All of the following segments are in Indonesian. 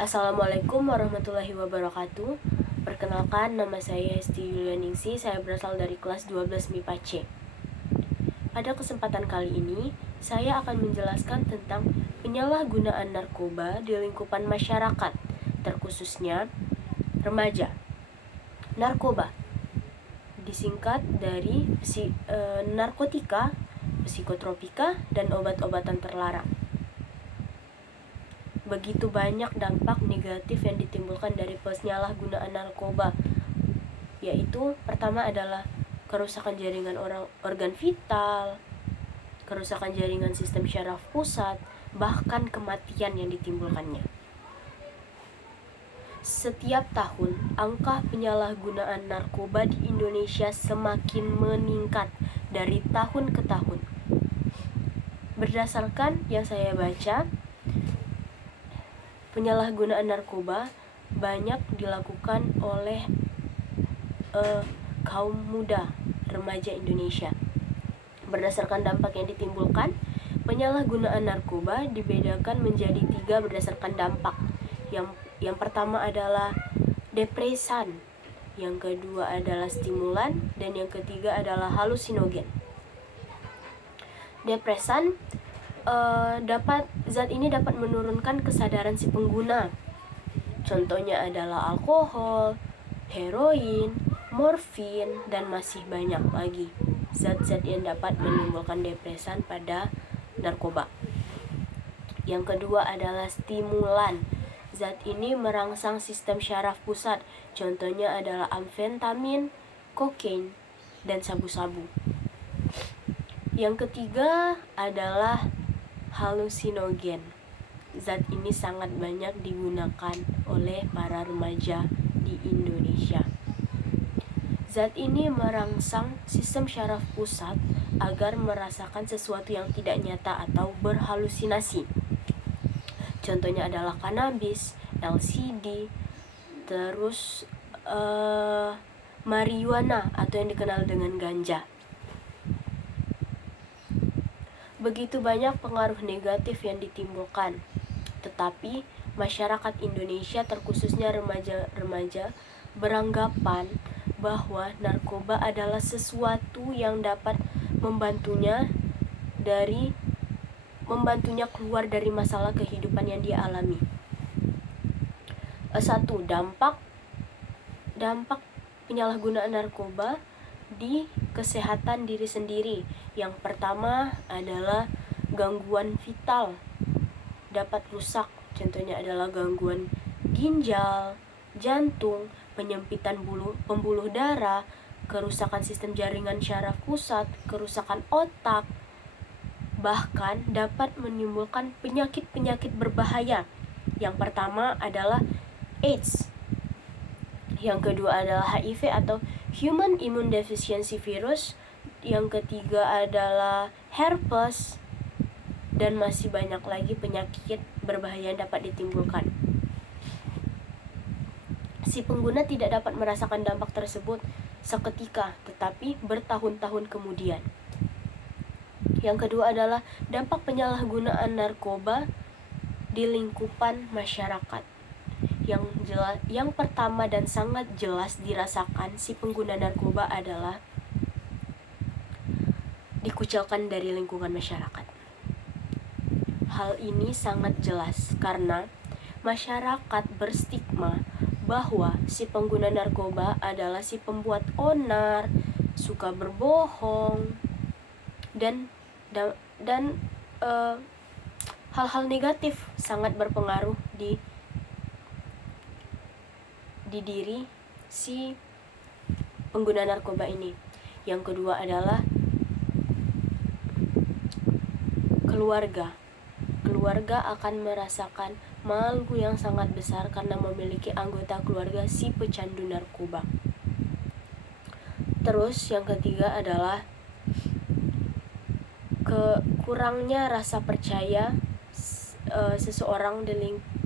Assalamualaikum warahmatullahi wabarakatuh. Perkenalkan, nama saya Hesti Yulianingsi. Saya berasal dari kelas 12 MIPA C. Pada kesempatan kali ini, saya akan menjelaskan tentang penyalahgunaan narkoba di lingkupan masyarakat, terkhususnya remaja. Narkoba disingkat dari narkotika, psikotropika, dan obat-obatan terlarang. Begitu banyak dampak negatif yang ditimbulkan dari penyalahgunaan narkoba, yaitu pertama adalah kerusakan jaringan organ vital, kerusakan jaringan sistem syaraf pusat, bahkan kematian yang ditimbulkannya. Setiap tahun, angka penyalahgunaan narkoba di Indonesia semakin meningkat dari tahun ke tahun. Berdasarkan yang saya baca, penyalahgunaan narkoba banyak dilakukan oleh kaum muda remaja Indonesia. Berdasarkan dampak yang ditimbulkan, penyalahgunaan narkoba dibedakan menjadi 3 berdasarkan dampak. Yang pertama adalah depresan, yang kedua adalah stimulan, dan yang ketiga adalah halusinogen. Depresan zat ini dapat menurunkan kesadaran si pengguna. Contohnya adalah alkohol, heroin, morfin, dan masih banyak lagi zat-zat yang dapat menimbulkan depresan pada narkoba. Yang kedua adalah stimulan. Zat ini merangsang sistem syaraf pusat. Contohnya adalah amfetamin, kokain, dan sabu-sabu. Yang ketiga adalah halusinogen. Zat ini sangat banyak digunakan oleh para remaja di Indonesia. Zat ini merangsang sistem syaraf pusat agar merasakan sesuatu yang tidak nyata atau berhalusinasi. Contohnya adalah kanabis, LSD, terus marijuana atau yang dikenal dengan ganja. Begitu banyak pengaruh negatif yang ditimbulkan, tetapi masyarakat Indonesia, terkhususnya remaja-remaja, beranggapan bahwa narkoba adalah sesuatu yang dapat membantunya keluar dari masalah kehidupan yang dia alami. 1. Dampak penyalahgunaan narkoba di kesehatan diri sendiri. Yang pertama adalah gangguan vital dapat rusak. Contohnya adalah gangguan ginjal, jantung, penyempitan pembuluh darah, kerusakan sistem jaringan syaraf pusat, kerusakan otak, bahkan dapat menimbulkan penyakit-penyakit berbahaya. Yang pertama adalah AIDS. Yang kedua adalah HIV atau Human Immune Deficiency Virus. Yang ketiga adalah herpes, dan masih banyak lagi penyakit berbahaya yang dapat ditimbulkan. Si pengguna tidak dapat merasakan dampak tersebut seketika, tetapi bertahun-tahun kemudian. Yang kedua adalah dampak penyalahgunaan narkoba di lingkupan masyarakat. Yang pertama dan sangat jelas dirasakan si pengguna narkoba adalah dikucilkan dari lingkungan masyarakat. Hal ini sangat jelas karena masyarakat berstigma bahwa si pengguna narkoba adalah si pembuat onar, suka berbohong, dan hal-hal negatif sangat berpengaruh di diri si pengguna narkoba ini. Yang kedua adalah keluarga. Keluarga akan merasakan malu yang sangat besar karena memiliki anggota keluarga si pecandu narkoba. Terus yang ketiga adalah kurangnya rasa percaya seseorang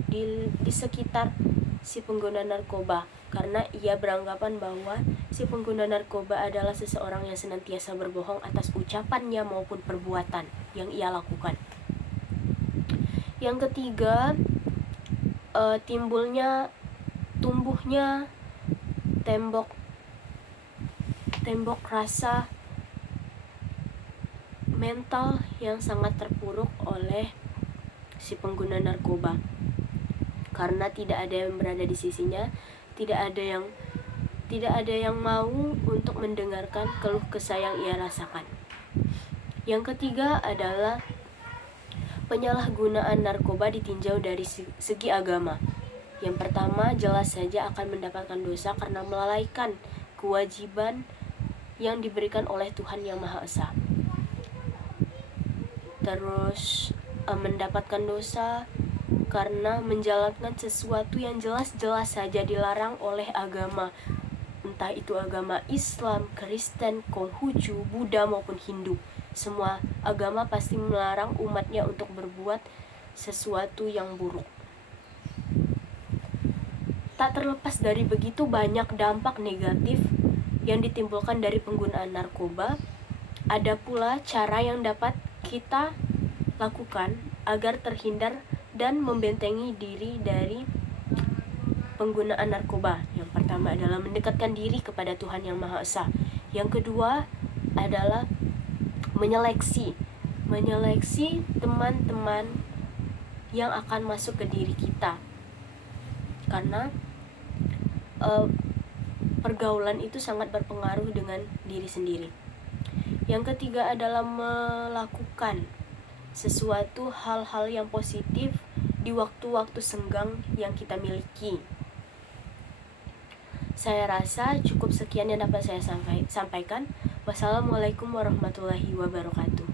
di sekitar si pengguna narkoba, karena ia beranggapan bahwa si pengguna narkoba adalah seseorang yang senantiasa berbohong atas ucapannya maupun perbuatan yang ia lakukan. Yang ketiga tumbuhnya tembok rasa mental yang sangat terpuruk oleh si pengguna narkoba, karena tidak ada yang berada di sisinya, tidak ada yang mau untuk mendengarkan keluh kesah yang ia rasakan. Yang ketiga adalah penyalahgunaan narkoba ditinjau dari segi agama. Yang pertama, jelas saja akan mendapatkan dosa karena melalaikan kewajiban yang diberikan oleh Tuhan Yang Maha Esa. Terus mendapatkan dosa karena menjalankan sesuatu yang jelas-jelas saja dilarang oleh agama, entah itu agama Islam, Kristen, Konghucu, Buddha maupun Hindu. Semua agama pasti melarang umatnya untuk berbuat sesuatu yang buruk. Tak terlepas dari begitu banyak dampak negatif yang ditimbulkan dari penggunaan narkoba, ada pula cara yang dapat kita lakukan agar terhindar dan membentengi diri dari penggunaan narkoba. Yang pertama adalah mendekatkan diri kepada Tuhan Yang Maha Esa. Yang kedua adalah menyeleksi teman-teman yang akan masuk ke diri kita, karena pergaulan itu sangat berpengaruh dengan diri sendiri. Yang ketiga adalah melakukan sesuatu hal-hal yang positif di waktu-waktu senggang yang kita miliki. Saya rasa cukup sekian yang dapat saya sampaikan. Wassalamualaikum warahmatullahi wabarakatuh.